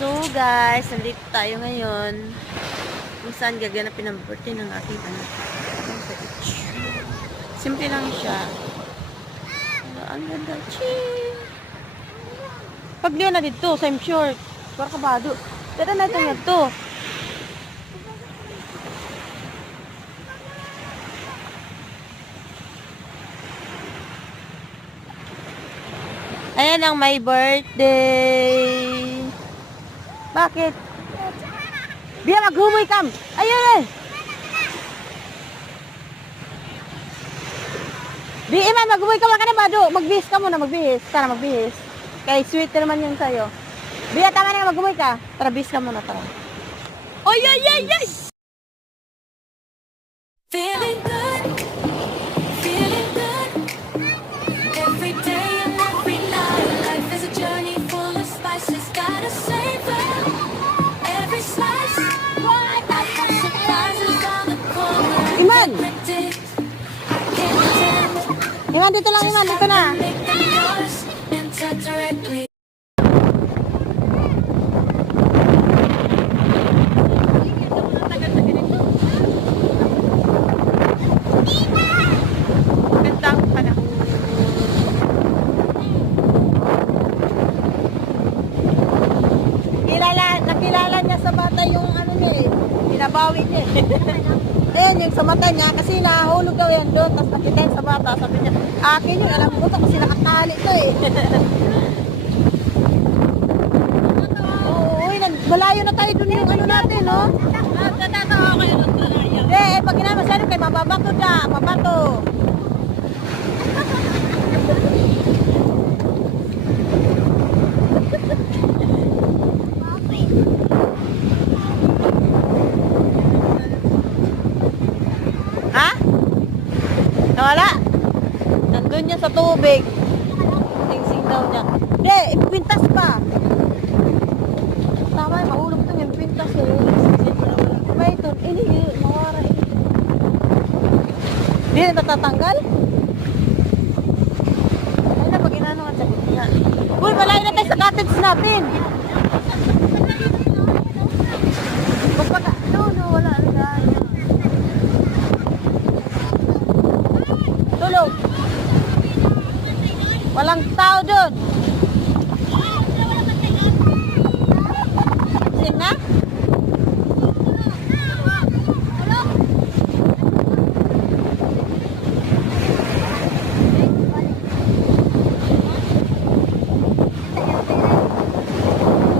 So guys, nandito tayo ngayon kung saan gaganapin ang birthday ng aking anak. Simple lang siya. Pero ang ganda. Ching! Pag liyo na dito, sa short. Para kabado. Pero na ito nga to. Ayan ang my birthday. Bakit? Biya maghumoy kam. Ayun eh. Di iman maghumoy ka ka na bado. Magbihis ka muna, magbihis. Tara magbihis. Kay sweet naman yun sa'yo. Biya tama na maghumoy ka. Tara bihis ka muna, tara. Oy oy oy oy. Feeling good, feeling good. Every day and every night, life is a journey full of spices. Gotta savor every slice. I have surprises on the corner. Iman! Predict, I can't pretend. Iman, dito lang Iman, dito na. Make them yours and touch directly. Gandang panahon. Nakilala niya sa bata yung ano niya eh. Pinabawi niya eh. Ayan yung sa mata niya kasi nahulog daw yan doon. Tapos nakita yan sa bata. Sabi niya, akin yung alam ko to kasi nakatali to eh. Oo, uy, malayo na tayo dun yung ano natin, no? Natatawa kayo ng talaga. Pag ginama siya kay mababato na, mabato. Ha? Nawala? Nandun niya sa tubig. Sing-sing daw niya. Hindi, ipintas pa. Tama, mahulog to yung pintas eh. May ito, ini, mawara ini. Hindi na natatanggal? Ay na, pag inano nga sa niya. Uy, malayo na tayo sa cottage natin. Magpaka, no, wala na. Tulog. Walang tao doon.